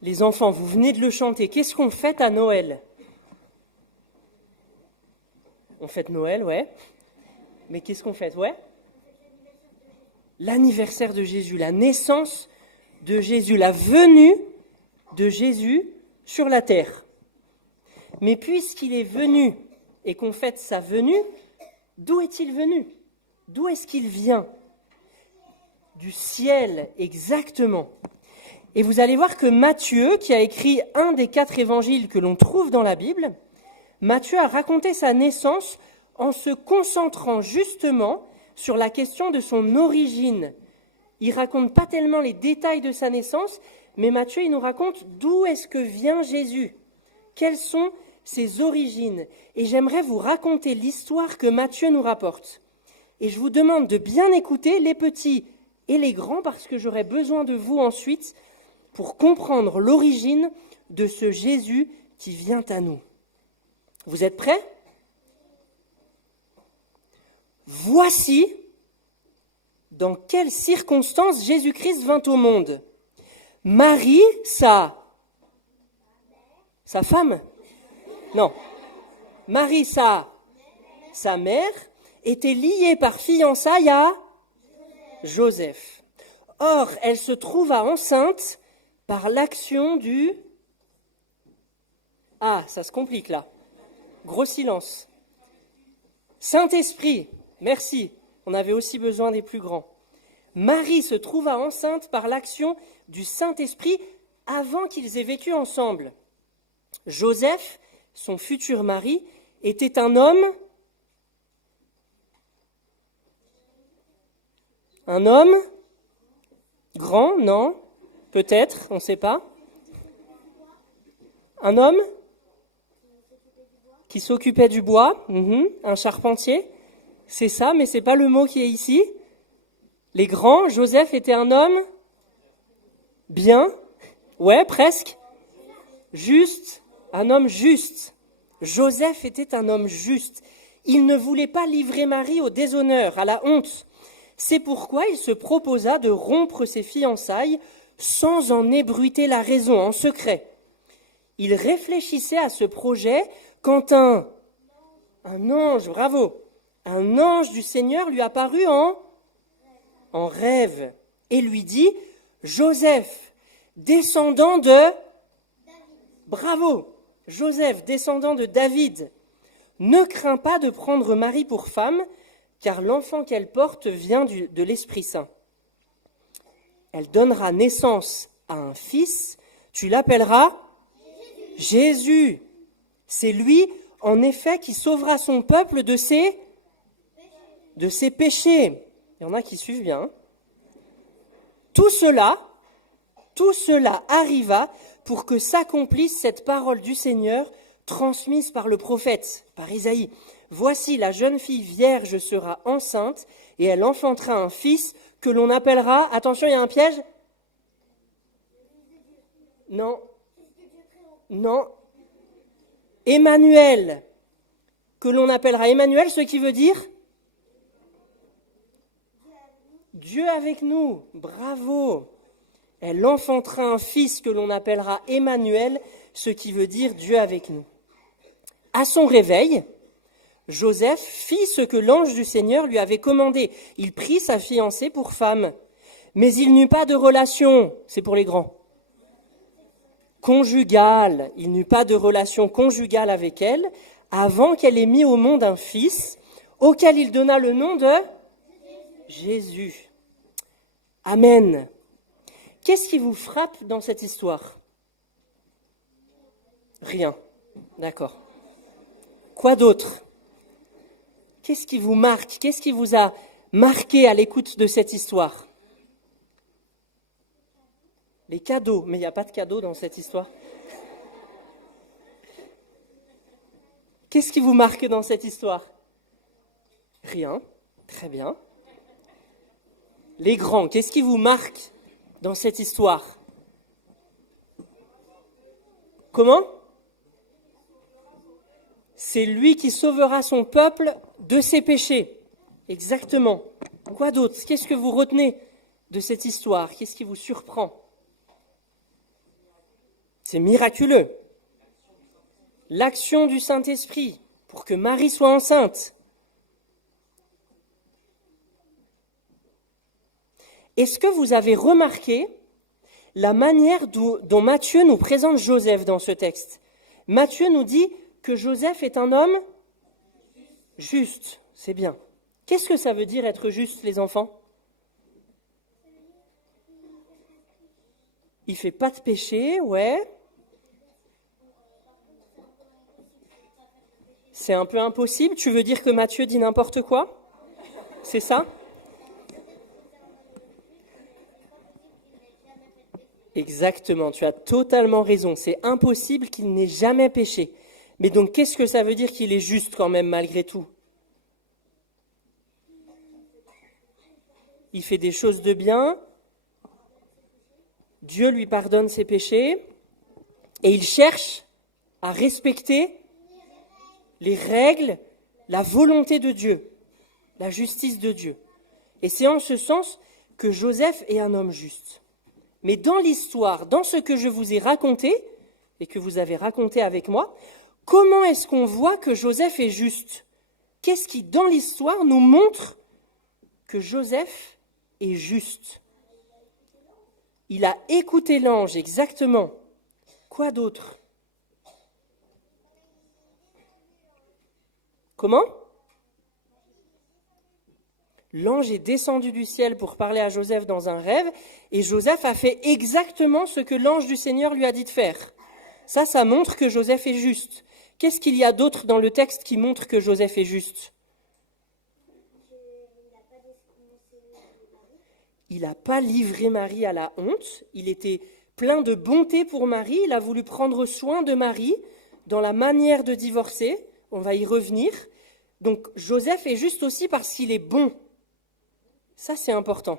Les enfants, vous venez de le chanter. Qu'est-ce qu'on fête à Noël? On fête Noël, ouais. Mais qu'est-ce qu'on fête, ouais? L'anniversaire de Jésus, la naissance de Jésus, la venue de Jésus sur la terre. Mais puisqu'il est venu et qu'on fête sa venue, d'où est-il venu? D'où est-ce qu'il vient? Du ciel, exactement. Et vous allez voir que Matthieu, qui a écrit un des 4 évangiles que l'on trouve dans la Bible, Matthieu a raconté sa naissance en se concentrant justement sur la question de son origine. Il ne raconte pas tellement les détails de sa naissance, mais Matthieu, il nous raconte d'où est-ce que vient Jésus, quelles sont ses origines. Et j'aimerais vous raconter l'histoire que Matthieu nous rapporte. Et je vous demande de bien écouter les petits et les grands, parce que j'aurai besoin de vous ensuite pour comprendre l'origine de ce Jésus qui vient à nous. Vous êtes prêts? Voici dans quelles circonstances Jésus-Christ vint au monde. Marie, sa femme? Non. Marie, sa mère, était liée par fiançailles à Joseph. Or, elle se trouva enceinte par l'action du... Ah, ça se complique là. Gros silence. Saint-Esprit, merci. On avait aussi besoin des plus grands. Marie se trouva enceinte par l'action du Saint-Esprit avant qu'ils aient vécu ensemble. Joseph, son futur mari, était un homme grand, non, peut-être, on ne sait pas. Un homme qui s'occupait du bois, un charpentier, c'est ça, mais ce n'est pas le mot qui est ici. Les grands, Joseph était un homme bien, ouais, presque, juste, un homme juste. Joseph était un homme juste. Il ne voulait pas livrer Marie au déshonneur, à la honte. C'est pourquoi il se proposa de rompre ses fiançailles sans en ébruiter la raison, en secret. Il réfléchissait à ce projet quand un ange, bravo, un ange du Seigneur lui apparut en rêve et lui dit, Joseph, descendant de... Bravo, Joseph, descendant de David, ne crains pas de prendre Marie pour femme, car l'enfant qu'elle porte vient de l'Esprit Saint. Elle donnera naissance à un fils, tu l'appelleras Jésus. C'est lui, en effet, qui sauvera son peuple de ses péchés. Il y en a qui suivent bien. Tout cela arriva pour que s'accomplisse cette parole du Seigneur transmise par le prophète, par Isaïe. Voici, la jeune fille vierge sera enceinte et elle enfantera un fils que l'on appellera, attention, il y a un piège? Non, Emmanuel, que l'on appellera Emmanuel, ce qui veut dire Dieu avec nous, bravo. Elle enfantera un fils que l'on appellera Emmanuel, ce qui veut dire Dieu avec nous. À son réveil, Joseph fit ce que l'ange du Seigneur lui avait commandé. Il prit sa fiancée pour femme, mais il n'eut pas de relation, c'est pour les grands, conjugale. Il n'eut pas de relation conjugale avec elle avant qu'elle ait mis au monde un fils, auquel il donna le nom de Jésus. Amen. Qu'est-ce qui vous frappe dans cette histoire? Rien. D'accord. Quoi d'autre? Qu'est-ce qui vous marque? Qu'est-ce qui vous a marqué à l'écoute de cette histoire? Les cadeaux. Mais il n'y a pas de cadeaux dans cette histoire. Qu'est-ce qui vous marque dans cette histoire? Rien. Très bien. Les grands, qu'est-ce qui vous marque dans cette histoire? Comment? C'est lui qui sauvera son peuple de ses péchés. Exactement. Quoi d'autre? Qu'est-ce que vous retenez de cette histoire? Qu'est-ce qui vous surprend? C'est miraculeux. L'action du Saint-Esprit pour que Marie soit enceinte. Est-ce que vous avez remarqué la manière dont Matthieu nous présente Joseph dans ce texte? Matthieu nous dit que Joseph est un homme juste. C'est bien. Qu'est-ce que ça veut dire être juste, les enfants? Il fait pas de péché, ouais. C'est un peu impossible. Tu veux dire que Matthieu dit n'importe quoi? C'est ça? Exactement, tu as totalement raison. C'est impossible qu'il n'ait jamais péché. Mais donc, qu'est-ce que ça veut dire qu'il est juste quand même, malgré tout? Il fait des choses de bien. Dieu lui pardonne ses péchés. Et il cherche à respecter les règles, la volonté de Dieu, la justice de Dieu. Et c'est en ce sens que Joseph est un homme juste. Mais dans l'histoire, dans ce que je vous ai raconté, et que vous avez raconté avec moi, comment est-ce qu'on voit que Joseph est juste? Qu'est-ce qui, dans l'histoire, nous montre que Joseph est juste? Il a écouté l'ange, exactement. Quoi d'autre? Comment? L'ange est descendu du ciel pour parler à Joseph dans un rêve, et Joseph a fait exactement ce que l'ange du Seigneur lui a dit de faire. Ça montre que Joseph est juste. Qu'est-ce qu'il y a d'autre dans le texte qui montre que Joseph est juste? Il n'a pas livré Marie à la honte, il était plein de bonté pour Marie, il a voulu prendre soin de Marie dans la manière de divorcer, on va y revenir. Donc Joseph est juste aussi parce qu'il est bon. Ça, c'est important.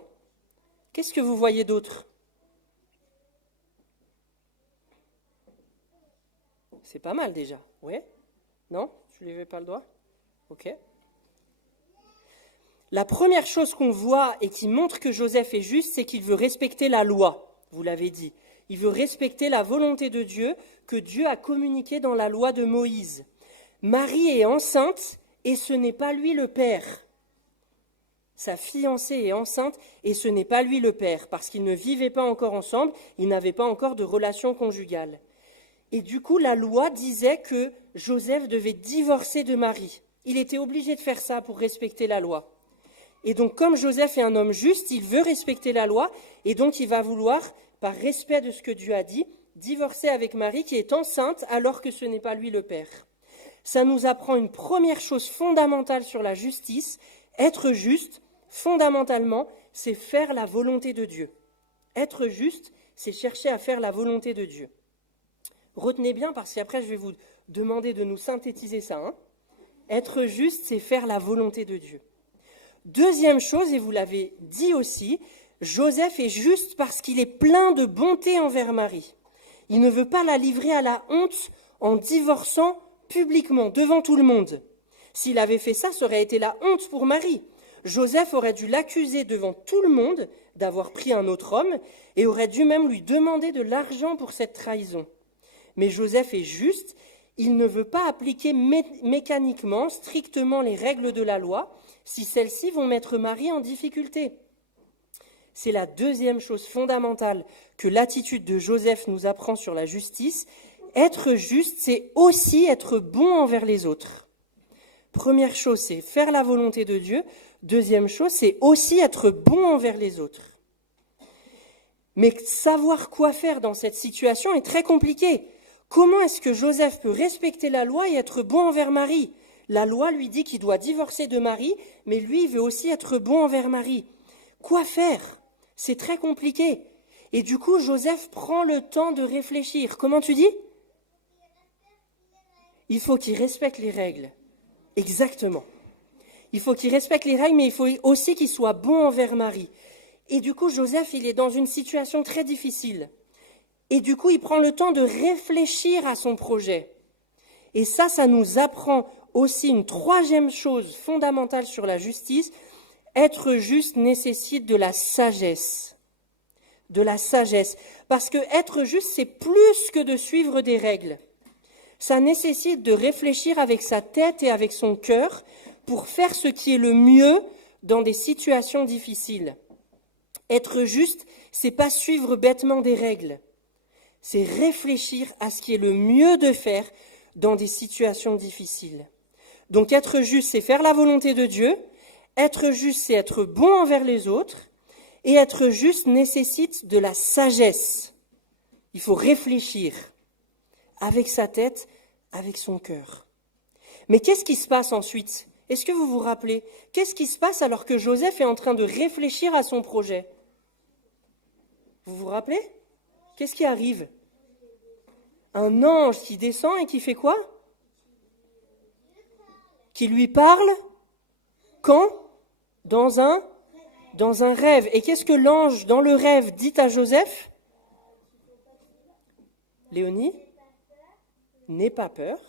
Qu'est-ce que vous voyez d'autre? C'est pas mal déjà, ouais? Non? Je ne lève pas le doigt? Ok. La première chose qu'on voit et qui montre que Joseph est juste, c'est qu'il veut respecter la loi, vous l'avez dit. Il veut respecter la volonté de Dieu que Dieu a communiquée dans la loi de Moïse. Marie est enceinte et ce n'est pas lui le père. Sa fiancée est enceinte et ce n'est pas lui le père, parce qu'ils ne vivaient pas encore ensemble, ils n'avaient pas encore de relation conjugale. Et du coup, la loi disait que Joseph devait divorcer de Marie. Il était obligé de faire ça pour respecter la loi. Et donc, comme Joseph est un homme juste, il veut respecter la loi, et donc il va vouloir, par respect de ce que Dieu a dit, divorcer avec Marie qui est enceinte alors que ce n'est pas lui le père. Ça nous apprend une première chose fondamentale sur la justice. Être juste, fondamentalement, c'est faire la volonté de Dieu. Être juste, c'est chercher à faire la volonté de Dieu. Retenez bien, parce qu'après je vais vous demander de nous synthétiser ça. Être juste, c'est faire la volonté de Dieu. Deuxième chose, et vous l'avez dit aussi, Joseph est juste parce qu'il est plein de bonté envers Marie. Il ne veut pas la livrer à la honte en divorçant publiquement, devant tout le monde. S'il avait fait ça, ça aurait été la honte pour Marie. Joseph aurait dû l'accuser devant tout le monde d'avoir pris un autre homme et aurait dû même lui demander de l'argent pour cette trahison. Mais Joseph est juste, il ne veut pas appliquer mécaniquement, strictement les règles de la loi, si celles-ci vont mettre Marie en difficulté. C'est la deuxième chose fondamentale que l'attitude de Joseph nous apprend sur la justice. Être juste, c'est aussi être bon envers les autres. Première chose, c'est faire la volonté de Dieu. Deuxième chose, c'est aussi être bon envers les autres. Mais savoir quoi faire dans cette situation est très compliqué. Comment est-ce que Joseph peut respecter la loi et être bon envers Marie? La loi lui dit qu'il doit divorcer de Marie, mais lui, il veut aussi être bon envers Marie. Quoi faire? C'est très compliqué. Et du coup, Joseph prend le temps de réfléchir. Comment tu dis? Il faut qu'il respecte les règles. Exactement. Il faut qu'il respecte les règles, mais il faut aussi qu'il soit bon envers Marie. Et du coup, Joseph, il est dans une situation très difficile. Et du coup, il prend le temps de réfléchir à son projet. Et ça nous apprend aussi une troisième chose fondamentale sur la justice. Être juste nécessite de la sagesse. de la sagesse. Parce que être juste, c'est plus que de suivre des règles. Ça nécessite de réfléchir avec sa tête et avec son cœur pour faire ce qui est le mieux dans des situations difficiles. Être juste, c'est pas suivre bêtement des règles. C'est réfléchir à ce qui est le mieux de faire dans des situations difficiles. Donc être juste, c'est faire la volonté de Dieu. Être juste, c'est être bon envers les autres. Et être juste nécessite de la sagesse. Il faut réfléchir avec sa tête, avec son cœur. Mais qu'est-ce qui se passe ensuite ? Est-ce que vous vous rappelez ? Qu'est-ce qui se passe alors que Joseph est en train de réfléchir à son projet ? Vous vous rappelez ? Qu'est-ce qui arrive ? Un ange qui descend et qui fait quoi ? Qui lui parle ? Quand ? Dans un rêve. Et qu'est-ce que l'ange, dans le rêve, dit à Joseph ? Léonie ? N'aie pas peur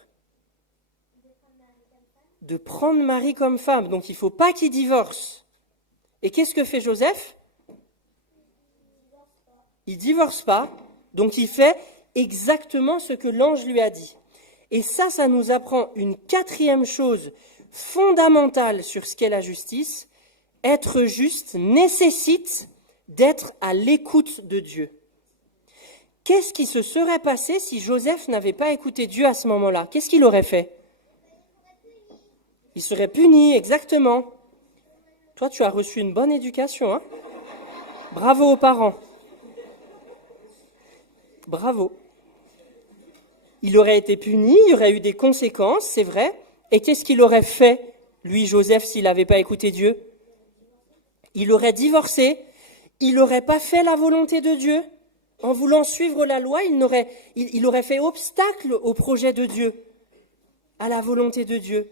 de prendre Marie comme femme. Donc il ne faut pas qu'il divorce. Et qu'est-ce que fait Joseph ? Il ne divorce pas. Donc il fait exactement ce que l'ange lui a dit. Et ça nous apprend une quatrième chose fondamentale sur ce qu'est la justice. Être juste nécessite d'être à l'écoute de Dieu. Qu'est-ce qui se serait passé si Joseph n'avait pas écouté Dieu à ce moment-là ? Qu'est-ce qu'il aurait fait ? Il serait puni, exactement. Toi, tu as reçu une bonne éducation, hein ? Bravo aux parents. Bravo. Il aurait été puni, il y aurait eu des conséquences, c'est vrai. Et qu'est-ce qu'il aurait fait, lui, Joseph, s'il n'avait pas écouté Dieu ? Il aurait divorcé, il n'aurait pas fait la volonté de Dieu. En voulant suivre la loi, il aurait fait obstacle au projet de Dieu, à la volonté de Dieu.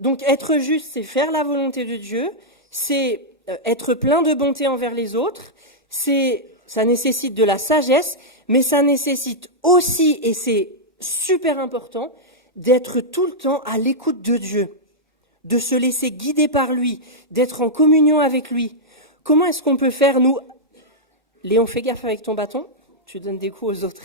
Donc être juste, c'est faire la volonté de Dieu, c'est être plein de bonté envers les autres, ça nécessite de la sagesse, mais ça nécessite aussi, et c'est super important, d'être tout le temps à l'écoute de Dieu, de se laisser guider par lui, d'être en communion avec lui. Comment est-ce qu'on peut faire, nous ? Léon, fais gaffe avec ton bâton, tu donnes des coups aux autres.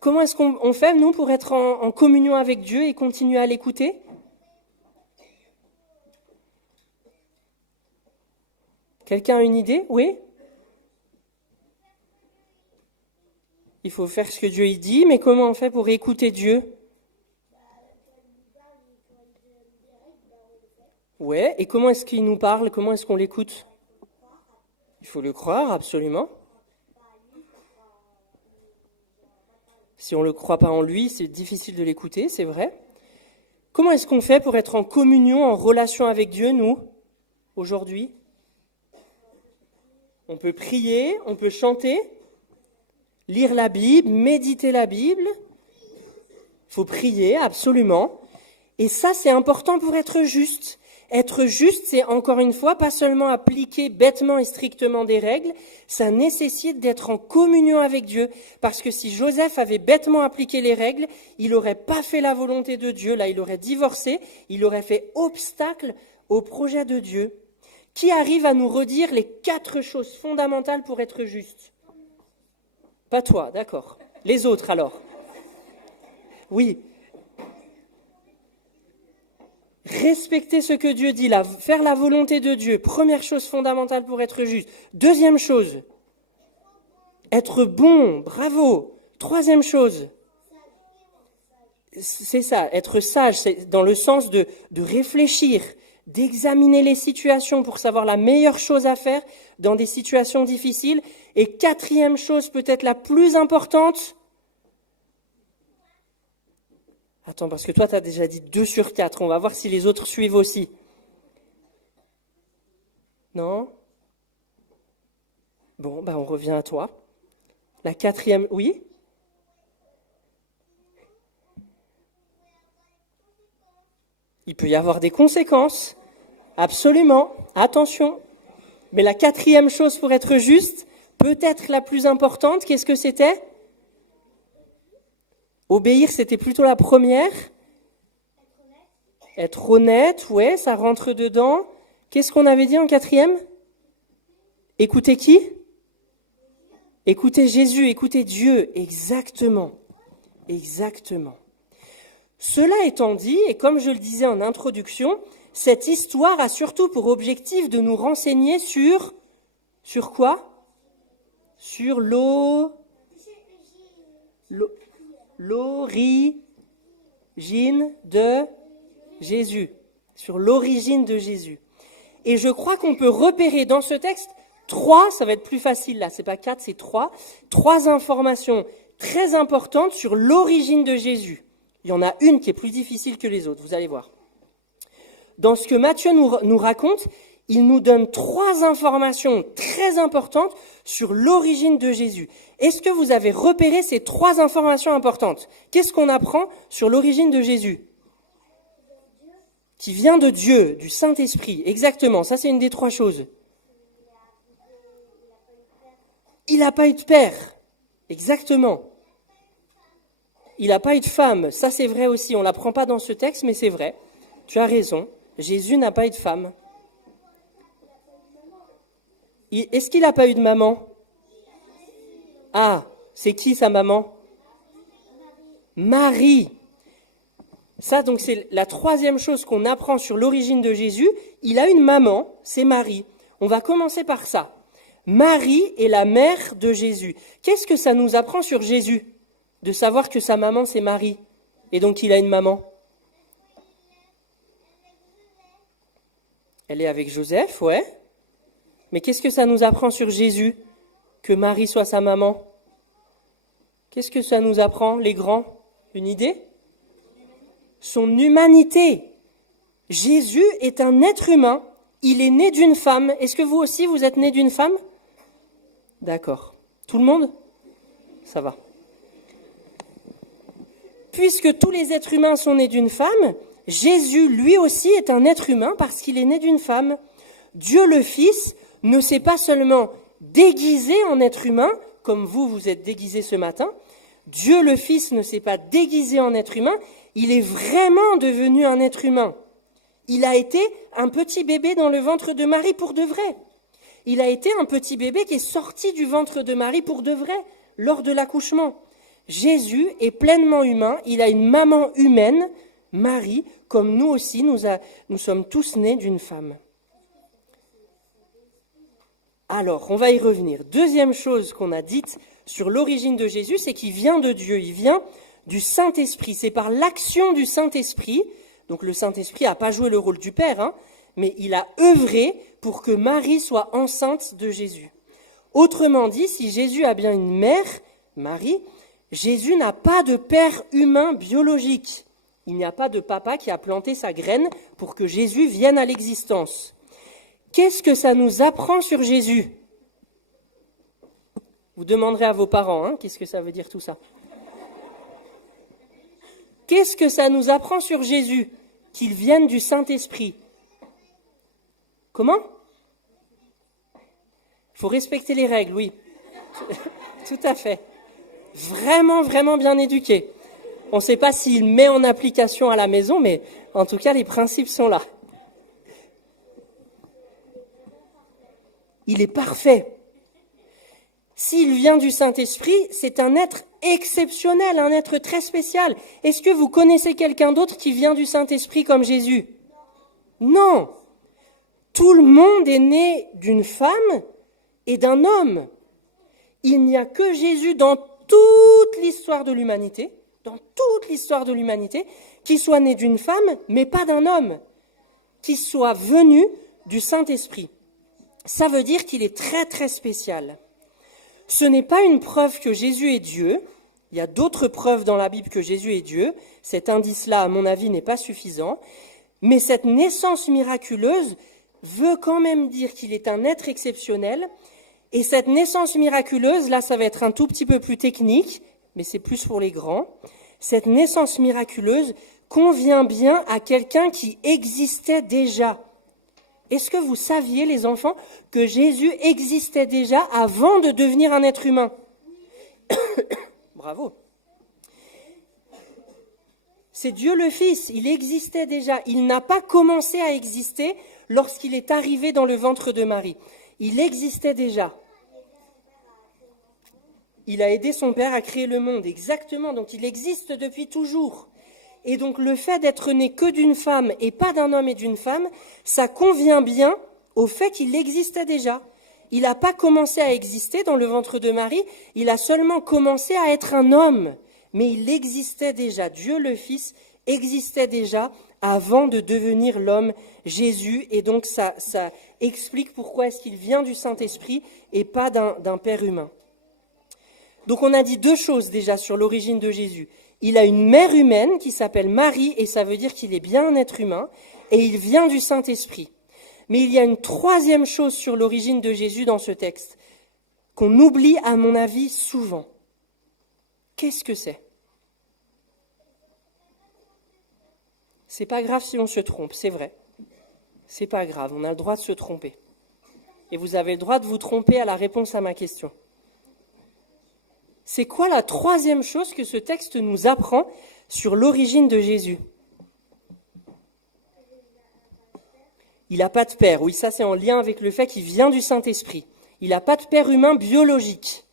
Comment est-ce qu'on fait, nous, pour être en communion avec Dieu et continuer à l'écouter ? Quelqu'un a une idée ? Oui ? Il faut faire ce que Dieu y dit, mais comment on fait pour écouter Dieu ? Ouais, et comment est-ce qu'il nous parle ? Comment est-ce qu'on l'écoute ? Il faut le croire, absolument. Si on ne le croit pas en lui, c'est difficile de l'écouter, c'est vrai. Comment est-ce qu'on fait pour être en communion, en relation avec Dieu, nous, aujourd'hui ? On peut prier, on peut chanter, lire la Bible, méditer la Bible. Il faut prier, absolument. Et ça, c'est important pour être juste. Être juste, c'est encore une fois pas seulement appliquer bêtement et strictement des règles, ça nécessite d'être en communion avec Dieu. Parce que si Joseph avait bêtement appliqué les règles, il n'aurait pas fait la volonté de Dieu. Là, il aurait divorcé, il aurait fait obstacle au projet de Dieu. Qui arrive à nous redire les 4 choses fondamentales pour être juste ? Pas toi, d'accord. Les autres alors ? Oui. Respecter ce que Dieu dit, faire la volonté de Dieu, première chose fondamentale pour être juste. Deuxième chose, être bon, bravo. Troisième chose, c'est ça, être sage, c'est dans le sens de réfléchir, d'examiner les situations pour savoir la meilleure chose à faire dans des situations difficiles. Et quatrième chose, peut-être la plus importante, attends, parce que toi, tu as déjà dit 2 sur 4. On va voir si les autres suivent aussi. Non ? Bon, on revient à toi. La 4e, oui ? Il peut y avoir des conséquences. Absolument. Attention. Mais la 4e chose pour être juste, peut-être la plus importante, qu'est-ce que c'était ? Obéir, c'était plutôt la première. Être honnête, ouais, ça rentre dedans. Qu'est-ce qu'on avait dit en 4e ? Écouter qui ? Écoutez Jésus, écoutez Dieu, exactement, exactement. Cela étant dit, et comme je le disais en introduction, cette histoire a surtout pour objectif de nous renseigner sur quoi? Sur l'origine de Jésus. Sur l'origine de Jésus. Et je crois qu'on peut repérer dans ce texte ça va être plus facile là, c'est pas 4, c'est 3 informations très importantes sur l'origine de Jésus. Il y en a une qui est plus difficile que les autres, vous allez voir. Dans ce que Matthieu nous raconte, il nous donne 3 informations très importantes sur l'origine de Jésus. Est-ce que vous avez repéré ces 3 informations importantes? Qu'est-ce qu'on apprend sur l'origine de Jésus? Qui vient de Dieu, du Saint-Esprit. Exactement, ça c'est une des 3 choses. Il n'a pas eu de père. Exactement. Il n'a pas eu de femme. Ça c'est vrai aussi, on ne l'apprend pas dans ce texte, mais c'est vrai. Tu as raison, Jésus n'a pas eu de femme. Est-ce qu'il n'a pas eu de maman? Ah, c'est qui sa maman? Marie. Ça, donc, c'est la 3e chose qu'on apprend sur l'origine de Jésus. Il a une maman, c'est Marie. On va commencer par ça. Marie est la mère de Jésus. Qu'est-ce que ça nous apprend sur Jésus? De savoir que sa maman, c'est Marie. Et donc, il a une maman. Elle est avec Joseph, ouais. Mais qu'est-ce que ça nous apprend sur Jésus? Que Marie soit sa maman? Qu'est-ce que ça nous apprend, les grands? Une idée? Son humanité. Jésus est un être humain. Il est né d'une femme. Est-ce que vous aussi, vous êtes né d'une femme? D'accord. Tout le monde? Ça va. Puisque tous les êtres humains sont nés d'une femme, Jésus, lui aussi, est un être humain parce qu'il est né d'une femme. Dieu le Fils ne s'est pas seulement déguisé en être humain, comme vous êtes déguisé ce matin. Dieu le Fils ne s'est pas déguisé en être humain, il est vraiment devenu un être humain. Il a été un petit bébé dans le ventre de Marie pour de vrai. Il a été un petit bébé qui est sorti du ventre de Marie pour de vrai, lors de l'accouchement. Jésus est pleinement humain, il a une maman humaine, Marie, comme nous aussi, nous sommes tous nés d'une femme. Alors, on va y revenir. 2e chose qu'on a dite sur l'origine de Jésus, c'est qu'il vient de Dieu, il vient du Saint-Esprit. C'est par l'action du Saint-Esprit, donc le Saint-Esprit n'a pas joué le rôle du Père, mais il a œuvré pour que Marie soit enceinte de Jésus. Autrement dit, si Jésus a bien une mère, Marie, Jésus n'a pas de père humain biologique. Il n'y a pas de papa qui a planté sa graine pour que Jésus vienne à l'existence. Qu'est-ce que ça nous apprend sur Jésus? Vous demanderez à vos parents, qu'est-ce que ça veut dire tout ça? Qu'est-ce que ça nous apprend sur Jésus? Qu'il vienne du Saint-Esprit. Comment? Il faut respecter les règles, oui. Tout à fait. Vraiment, vraiment bien éduqué. On ne sait pas s'il met en application à la maison, mais en tout cas, les principes sont là. Il est parfait. S'il vient du Saint-Esprit, c'est un être exceptionnel, un être très spécial. Est-ce que vous connaissez quelqu'un d'autre qui vient du Saint-Esprit comme Jésus? Non. Tout le monde est né d'une femme et d'un homme. Il n'y a que Jésus dans toute l'histoire de l'humanité, qui soit né d'une femme, mais pas d'un homme, qui soit venu du Saint-Esprit. Ça veut dire qu'il est très très spécial. Ce n'est pas une preuve que Jésus est Dieu. Il y a d'autres preuves dans la Bible que Jésus est Dieu. Cet indice-là, à mon avis, n'est pas suffisant. Mais cette naissance miraculeuse veut quand même dire qu'il est un être exceptionnel. Et cette naissance miraculeuse, là, ça va être un tout petit peu plus technique, mais c'est plus pour les grands. Cette naissance miraculeuse convient bien à quelqu'un qui existait déjà. Est-ce que vous saviez, les enfants, que Jésus existait déjà avant de devenir un être humain? Bravo. C'est Dieu le Fils, il existait déjà. Il n'a pas commencé à exister lorsqu'il est arrivé dans le ventre de Marie. Il existait déjà. Il a aidé son Père à créer le monde, exactement, donc il existe depuis toujours. Et donc le fait d'être né que d'une femme et pas d'un homme et d'une femme, ça convient bien au fait qu'il existait déjà. Il n'a pas commencé à exister dans le ventre de Marie, il a seulement commencé à être un homme. Mais il existait déjà, Dieu le Fils existait déjà avant de devenir l'homme Jésus. Et donc ça explique pourquoi est-ce qu'il vient du Saint-Esprit et pas d'un père humain. Donc on a dit deux choses déjà sur l'origine de Jésus. Il a une mère humaine qui s'appelle Marie et ça veut dire qu'il est bien un être humain et il vient du Saint-Esprit. Mais il y a une troisième chose sur l'origine de Jésus dans ce texte qu'on oublie à mon avis souvent. Qu'est-ce que c'est ? C'est pas grave si on se trompe, c'est vrai. C'est pas grave, on a le droit de se tromper. Et vous avez le droit de vous tromper à la réponse à ma question. C'est quoi la troisième chose que ce texte nous apprend sur l'origine de Jésus ? Il n'a pas de père. Oui, ça c'est en lien avec le fait qu'il vient du Saint-Esprit. Il n'a pas de père humain biologique.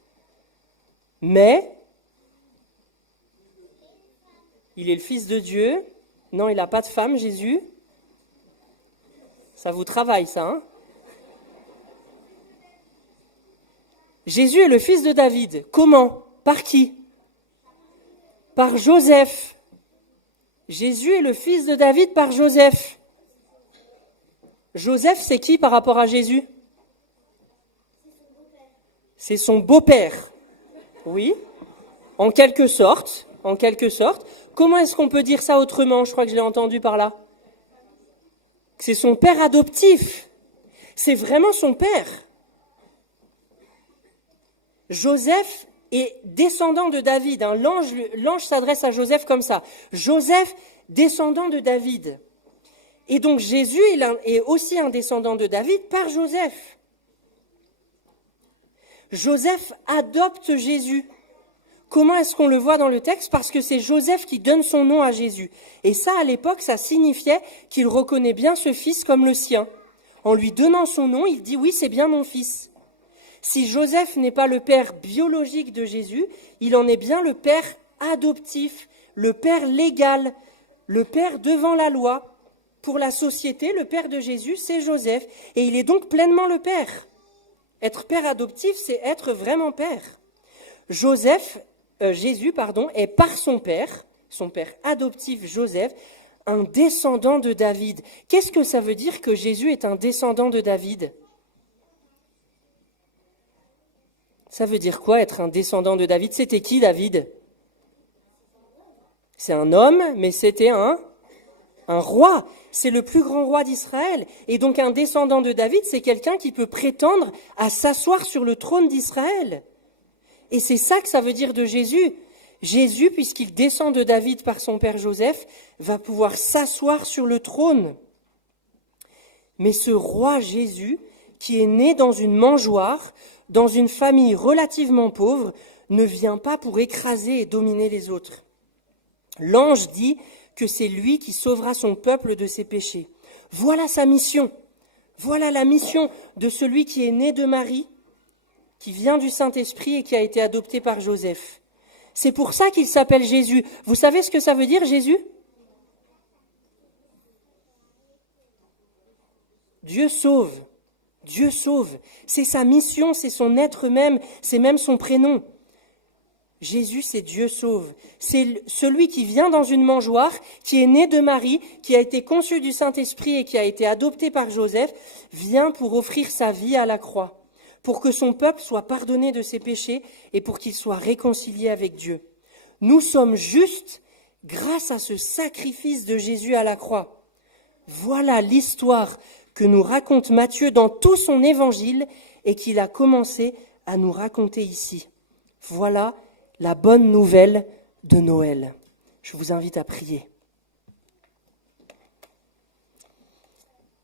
Mais il est le Fils de Dieu. Non, il n'a pas de femme, Jésus. Ça vous travaille, ça, hein ? Jésus est le fils de David. Comment ? Par qui ? Par Joseph. Jésus est le fils de David par Joseph. Joseph, c'est qui par rapport à Jésus ? C'est son beau-père. Oui, en quelque sorte. En quelque sorte. Comment est-ce qu'on peut dire ça autrement ? Je crois que je l'ai entendu par là. C'est son père adoptif. C'est vraiment son père. Joseph est descendant de David. Hein. L'ange s'adresse à Joseph comme ça. Joseph, descendant de David. Et donc Jésus est aussi un descendant de David par Joseph. Joseph adopte Jésus. Comment est-ce qu'on le voit dans le texte ? Parce que c'est Joseph qui donne son nom à Jésus. Et ça, à l'époque, ça signifiait qu'il reconnaît bien ce fils comme le sien. En lui donnant son nom, il dit « Oui, c'est bien mon fils ». Si Joseph n'est pas le père biologique de Jésus, il en est bien le père adoptif, le père légal, le père devant la loi. Pour la société, le père de Jésus, c'est Joseph. Et il est donc pleinement le père. Être père adoptif, c'est être vraiment père. Jésus, est par son père adoptif Joseph, un descendant de David. Qu'est-ce que ça veut dire que Jésus est un descendant de David ? Ça veut dire quoi, être un descendant de David ? C'était qui, David ? C'est un homme, mais c'était un roi. C'est le plus grand roi d'Israël. Et donc un descendant de David, c'est quelqu'un qui peut prétendre à s'asseoir sur le trône d'Israël. Et c'est ça que ça veut dire de Jésus. Jésus, puisqu'il descend de David par son père Joseph, va pouvoir s'asseoir sur le trône. Mais ce roi Jésus, qui est né dans une mangeoire, dans une famille relativement pauvre, ne vient pas pour écraser et dominer les autres. L'ange dit que c'est lui qui sauvera son peuple de ses péchés. Voilà sa mission. Voilà la mission de celui qui est né de Marie, qui vient du Saint-Esprit et qui a été adopté par Joseph. C'est pour ça qu'il s'appelle Jésus. Vous savez ce que ça veut dire, Jésus ? Dieu sauve. Dieu sauve. C'est sa mission, c'est son être même, c'est même son prénom. Jésus, c'est Dieu sauve. C'est celui qui vient dans une mangeoire, qui est né de Marie, qui a été conçu du Saint-Esprit et qui a été adopté par Joseph, vient pour offrir sa vie à la croix, pour que son peuple soit pardonné de ses péchés et pour qu'il soit réconcilié avec Dieu. Nous sommes justes grâce à ce sacrifice de Jésus à la croix. Voilà l'histoire que nous raconte Matthieu dans tout son évangile et qu'il a commencé à nous raconter ici. Voilà la bonne nouvelle de Noël. Je vous invite à prier.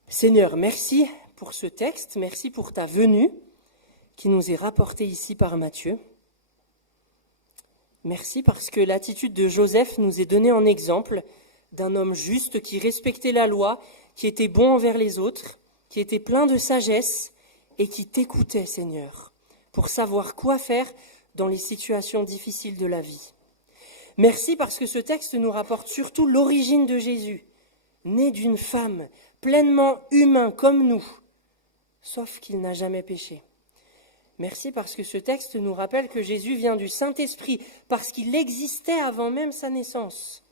Seigneur, merci pour ce texte, merci pour ta venue qui nous est rapportée ici par Matthieu. Merci parce que l'attitude de Joseph nous est donnée en exemple d'un homme juste qui respectait la loi, qui était bon envers les autres, qui était plein de sagesse et qui t'écoutait, Seigneur, pour savoir quoi faire dans les situations difficiles de la vie. Merci parce que ce texte nous rapporte surtout l'origine de Jésus, né d'une femme, pleinement humain comme nous, sauf qu'il n'a jamais péché. Merci parce que ce texte nous rappelle que Jésus vient du Saint-Esprit, parce qu'il existait avant même sa naissance.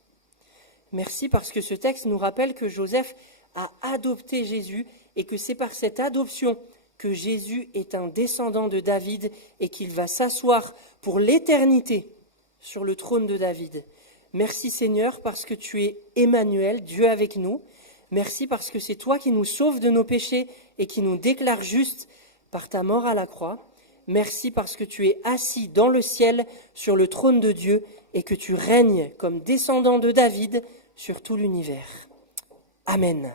Merci parce que ce texte nous rappelle que Joseph a adopté Jésus et que c'est par cette adoption que Jésus est un descendant de David et qu'il va s'asseoir pour l'éternité sur le trône de David. Merci Seigneur parce que tu es Emmanuel, Dieu avec nous. Merci parce que c'est toi qui nous sauves de nos péchés et qui nous déclares justes par ta mort à la croix. Merci parce que tu es assis dans le ciel sur le trône de Dieu et que tu règnes comme descendant de David sur tout l'univers. Amen.